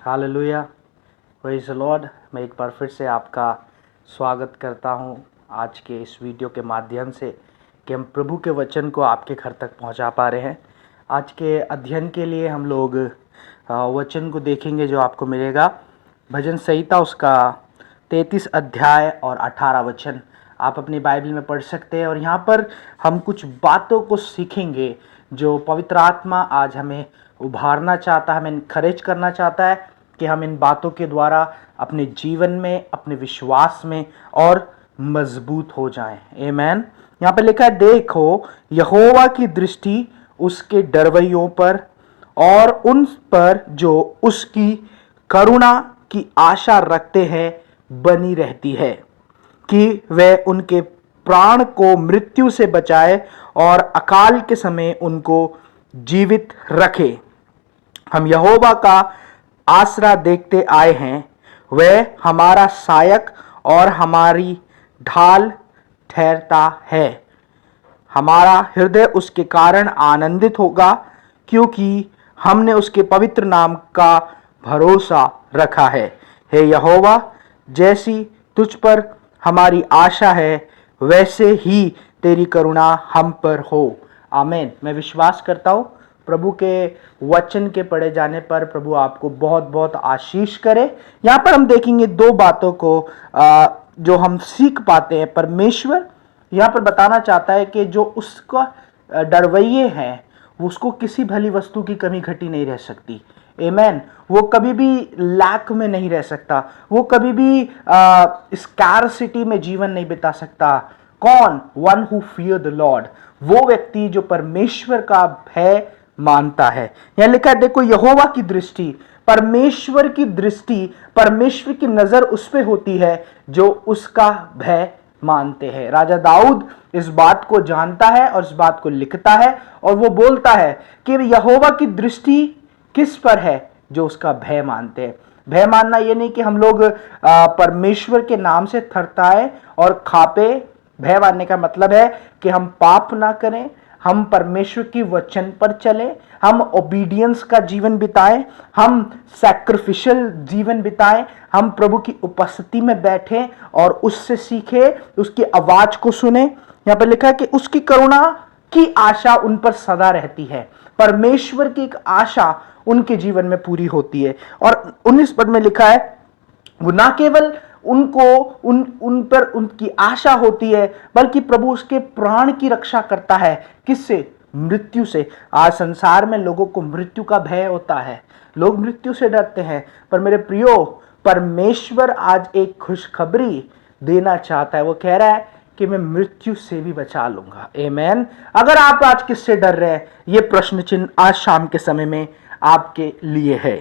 Hallelujah, praise the Lord. मैं एक बार फिर से आपका स्वागत करता हूं आज के इस वीडियो के माध्यम से कि हम प्रभु के वचन को आपके घर तक पहुंचा पा रहे हैं। आज के अध्ययन के लिए हम लोग वचन को देखेंगे जो आपको मिलेगा भजन संहिता उसका 33 अध्याय और 18 वचन आप अपनी बाइबल में पढ़ सकते हैं। और यहाँ पर हम कुछ बातों को सीखेंगे जो पवित्र आत्मा आज हमें उभारना चाहता है, हमें इनकरेज करना चाहता है कि हम इन बातों के द्वारा अपने जीवन में, अपने विश्वास में और मजबूत हो जाएं। आमीन। यहाँ पर लिखा है, देखो यहोवा की दृष्टि उसके डरवैयों पर और उन पर जो उसकी करुणा की आशा रखते हैं बनी रहती है, कि वह उनके प्राण को मृत्यु से बचाए और अकाल के समय उनको जीवित रखे। हम यहोवा का आसरा देखते आए हैं, वह हमारा सहायक और हमारी ढाल ठहरता है। हमारा हृदय उसके कारण आनंदित होगा, क्योंकि हमने उसके पवित्र नाम का भरोसा रखा है। हे यहोवा, जैसी तुझ पर हमारी आशा है वैसे ही तेरी करुणा हम पर हो। आमीन। मैं विश्वास करता हूँ प्रभु के वचन के पढ़े जाने पर प्रभु आपको बहुत बहुत आशीष करे। यहाँ पर हम देखेंगे दो बातों को जो हम सीख पाते हैं। परमेश्वर यहाँ पर बताना चाहता है कि जो उसका डरवैये हैं उसको किसी भली वस्तु की कमी घटी नहीं रह सकती। आमीन। वो कभी भी लैक में नहीं रह सकता, वो कभी भी स्कैरसिटी में जीवन नहीं बिता सकता। कौन? One who fear the Lord, वो व्यक्ति जो परमेश्वर का भय मानता है। यहां लिखा है, देखो यहोवा की दृष्टि, परमेश्वर की दृष्टि, परमेश्वर की नजर उस पे होती है जो उसका भय मानते हैं। राजा दाऊद इस बात को जानता है और इस बात को लिखता है और वो बोलता है कि यहोवा की दृष्टि किस पर है? जो उसका भय मानते हैं। भय मानना ये नहीं कि हम लोग परमेश्वर के नाम से थरथराए और खापे। भय मानने का मतलब है कि हम पाप ना करें, हम परमेश्वर की वचन पर चलें, हम ओबीडियंस का जीवन बिताएं, हम सैक्रिफिशियल जीवन बिताएं, हम प्रभु की उपस्थिति में बैठें और उससे सीखें, उसकी आवाज को सुने। यहां पर लिखा है कि उसकी करुणा की आशा उन पर सदा रहती है। परमेश्वर की एक आशा उनके जीवन में पूरी होती है। और 19 पद में लिखा है, वो ना केवल उनको उन पर उनकी आशा होती है बल्कि प्रभु उसके प्राण की रक्षा करता है। किससे? मृत्यु से। आज संसार में लोगों को मृत्यु का भय होता है, लोग मृत्यु से डरते हैं, पर मेरे प्रियो परमेश्वर आज एक खुशखबरी देना चाहता है। वो कह रहा है कि मैं मृत्यु से भी बचा लूंगा। आमीन। अगर आप आज किससे डर रहे हैं, ये प्रश्न चिन्ह आज शाम के समय में आपके लिए है।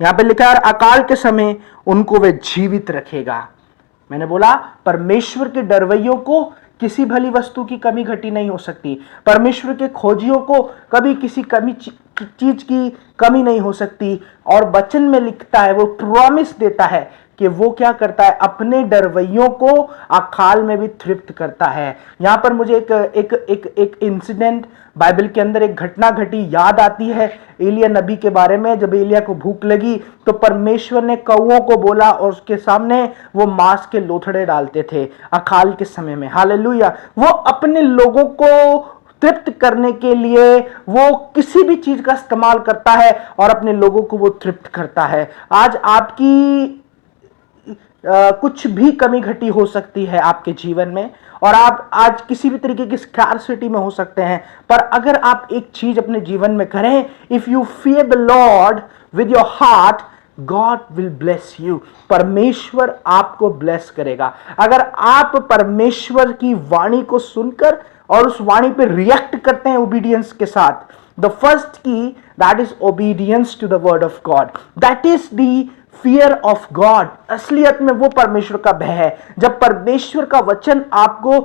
यहां पे लिखा है, अकाल के समय उनको वे जीवित रखेगा। मैंने बोला परमेश्वर के डरवैयों को किसी भली वस्तु की कमी घटी नहीं हो सकती। परमेश्वर के खोजियों को कभी किसी चीज की कमी नहीं हो सकती। और वचन में लिखता है, वो प्रॉमिस देता है कि वो क्या करता है, अपने डरवैयों को अकाल में भी तृप्त करता है। यहां पर मुझे एक इंसिडेंट बाइबल के अंदर, एक घटना घटी याद आती है एलिया नबी के बारे में। जब एलिया को भूख लगी तो परमेश्वर ने कौओं को बोला और उसके सामने वो मांस के लोथड़े डालते थे अकाल के समय में। हालेलुया। वो अपने लोगों को तृप्त करने के लिए वो किसी भी चीज का इस्तेमाल करता है और अपने लोगों को वो तृप्त करता है। आज आपकी कुछ भी कमी घटी हो सकती है आपके जीवन में, और आप आज किसी भी तरीके की स्कैरसिटी में हो सकते हैं, पर अगर आप एक चीज अपने जीवन में करें, if you fear the Lord with your heart, God will bless you. परमेश्वर आपको ब्लेस करेगा। अगर आप परमेश्वर की वाणी को सुनकर और उस वाणी पे रिएक्ट करते हैं ओबीडियंस के साथ, the first key that is obedience to the word of God, that is the fear of God. असलियत में वो परमेश्वर का भय है। जब परमेश्वर का वचन आपको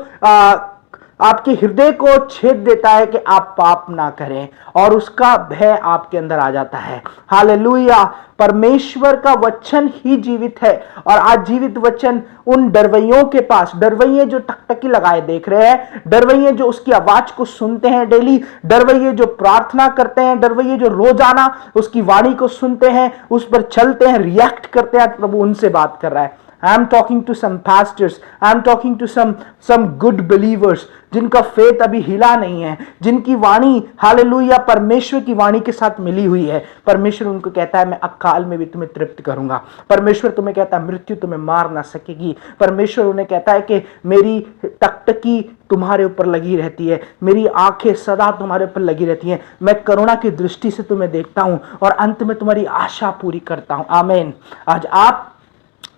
आपके हृदय को छेद देता है कि आप पाप ना करें, और उसका भय आपके अंदर आ जाता है। हालेलुया। परमेश्वर का वचन ही जीवित है, और आज जीवित वचन उन डरवैयों के पास, डरवैये जो टकटकी लगाए देख रहे हैं, डरवैये जो उसकी आवाज को सुनते हैं डेली, डरवैये जो प्रार्थना करते हैं, डरवैये जो रोजाना उसकी वाणी को सुनते हैं, उस पर चलते हैं, रिएक्ट करते हैं, प्रभु उनसे बात कर रहा है। I am talking to some pastors. I am talking to some good believers जिनका फेथ अभी हिला नहीं है, जिनकी वाणी हालेलुया परमेश्वर की वाणी के साथ मिली हुई है। परमेश्वर उनको कहता है मैं अकाल में भी तुम्हें तृप्त करूंगा। परमेश्वर तुम्हें कहता है मृत्यु तुम्हें मार ना सकेगी। परमेश्वर उन्हें कहता है कि मेरी टकटकी तुम्हारे ऊपर लगी रहती है, मेरी आंखें सदा तुम्हारे ऊपर लगी रहती हैं, मैं करुणा की दृष्टि से तुम्हें देखता हूं और अंत में तुम्हारी आशा पूरी करता हूं। आमीन। आज आप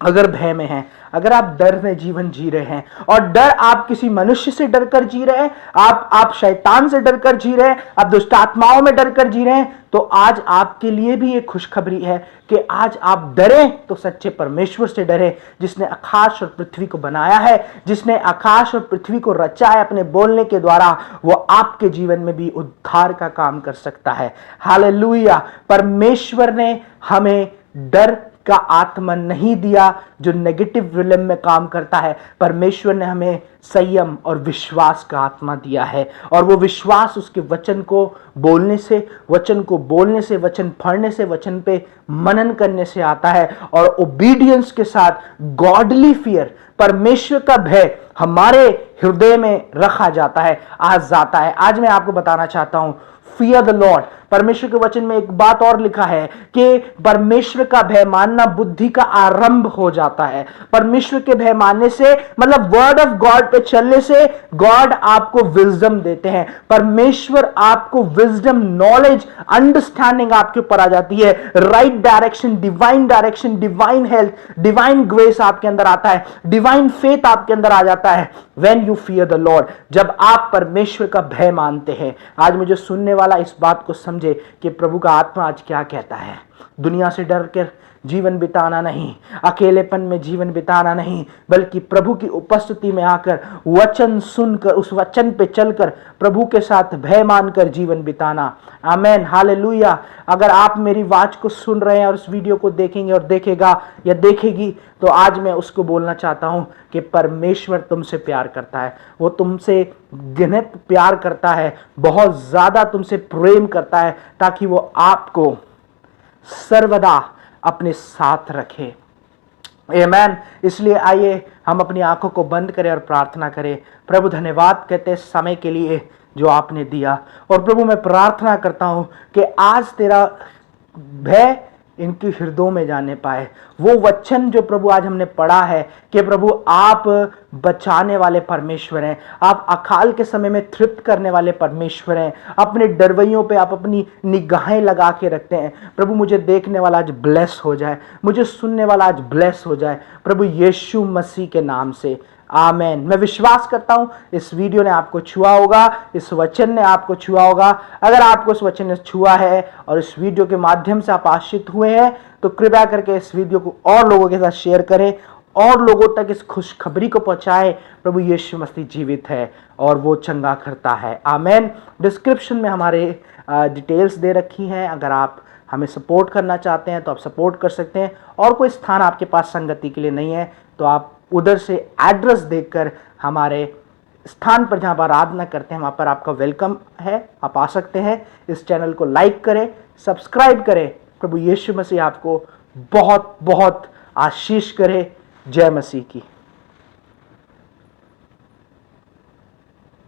अगर भय में हैं, अगर आप डर में जीवन जी रहे हैं, और डर आप किसी मनुष्य से डरकर जी रहे हैं, आप शैतान से डरकर जी रहे हैं, आप दुष्ट आत्माओं में डरकर जी रहे हैं, तो आज आपके लिए भी एक खुशखबरी है कि आज आप डरें तो सच्चे परमेश्वर से डरें, जिसने आकाश और पृथ्वी को बनाया है, जिसने आकाश और पृथ्वी को रचा है अपने बोलने के द्वारा। वो आपके जीवन में भी उद्धार का काम कर सकता है। हालेलुया। परमेश्वर ने हमें डर का आत्मा नहीं दिया जो नेगेटिव रिलम में काम करता है। परमेश्वर ने हमें संयम और विश्वास का आत्मा दिया है, और वो विश्वास उसके वचन को बोलने से, वचन को बोलने से, वचन पढ़ने से, वचन पे मनन करने से आता है, और ओबीडियंस के साथ गॉडली फियर, परमेश्वर का भय हमारे हृदय में रखा जाता है, आज जाता है। आज मैं आपको बताना चाहता हूं, फियर द लॉर्ड। परमेश्वर के वचन में एक बात और लिखा है कि परमेश्वर का भय मानना बुद्धि का आरंभ हो जाता है। परमेश्वर के भय मानने से मतलब वर्ड ऑफ गॉड पे चलने से गॉड आपको विजडम देते हैं। परमेश्वर आपको विजडम, नॉलेज, अंडरस्टैंडिंग आपके ऊपर आ जाती है। Right direction, divine health, divine grace आपके अंदर आता है, डिवाइन फेथ आपके अंदर आ जाता है। When you fear the Lord, जब आप परमेश्वर का भय मानते हैं। आज मुझे सुनने वाला इस बात को समझे कि प्रभु का आत्मा आज क्या कहता है। दुनिया से डर कर जीवन बिताना नहीं, अकेलेपन में जीवन बिताना नहीं, बल्कि प्रभु की उपस्थिति में आकर वचन सुनकर, उस वचन पे चलकर प्रभु के साथ भय मानकर जीवन बिताना। आमेन। हालेलुया। अगर आप मेरी आवाज को सुन रहे हैं और इस वीडियो को देखेंगे और देखेगा या देखेगी, तो आज मैं उसको बोलना चाहता हूं कि परमेश्वर तुमसे प्यार करता है। वो तुमसे गिनत प्यार करता है, बहुत ज्यादा तुमसे प्रेम करता है, ताकि वो आपको सर्वदा अपने साथ रखे। आमेन। इसलिए आइए हम अपनी आंखों को बंद करें और प्रार्थना करें। प्रभु धन्यवाद कहते समय के लिए जो आपने दिया, और प्रभु मैं प्रार्थना करता हूं कि आज तेरा भय इनके हृदयों में जाने पाए। वो वचन जो प्रभु आज हमने पढ़ा है कि प्रभु आप बचाने वाले परमेश्वर हैं, आप अकाल के समय में तृप्त करने वाले परमेश्वर हैं। अपने डरवैयों पे आप अपनी निगाहें लगा के रखते हैं। प्रभु मुझे देखने वाला आज ब्लेस हो जाए, मुझे सुनने वाला आज ब्लेस हो जाए, प्रभु यीशु मसीह के नाम से। आमेन। मैं विश्वास करता हूं इस वीडियो ने आपको छुआ होगा, इस वचन ने आपको छुआ होगा। अगर आपको इस वचन ने छुआ है और इस वीडियो के माध्यम से आप आशीषित हुए हैं, तो कृपया करके इस वीडियो को और लोगों के साथ शेयर करें, और लोगों तक इस खुशखबरी को पहुंचाएं। प्रभु यीशु मसीह जीवित है और वो चंगा करता है। आमेन। डिस्क्रिप्शन में हमारे डिटेल्स दे रखी हैं। अगर आप हमें सपोर्ट करना चाहते हैं तो आप सपोर्ट कर सकते हैं, और कोई स्थान आपके पास संगति के लिए नहीं है तो आप उधर से एड्रेस देखकर हमारे स्थान पर जहां पर आराधना करते हैं वहां पर आपका वेलकम है, आप आ सकते हैं। इस चैनल को लाइक करें, सब्सक्राइब करें। प्रभु यीशु मसीह आपको बहुत बहुत आशीष करे। जय मसीह की।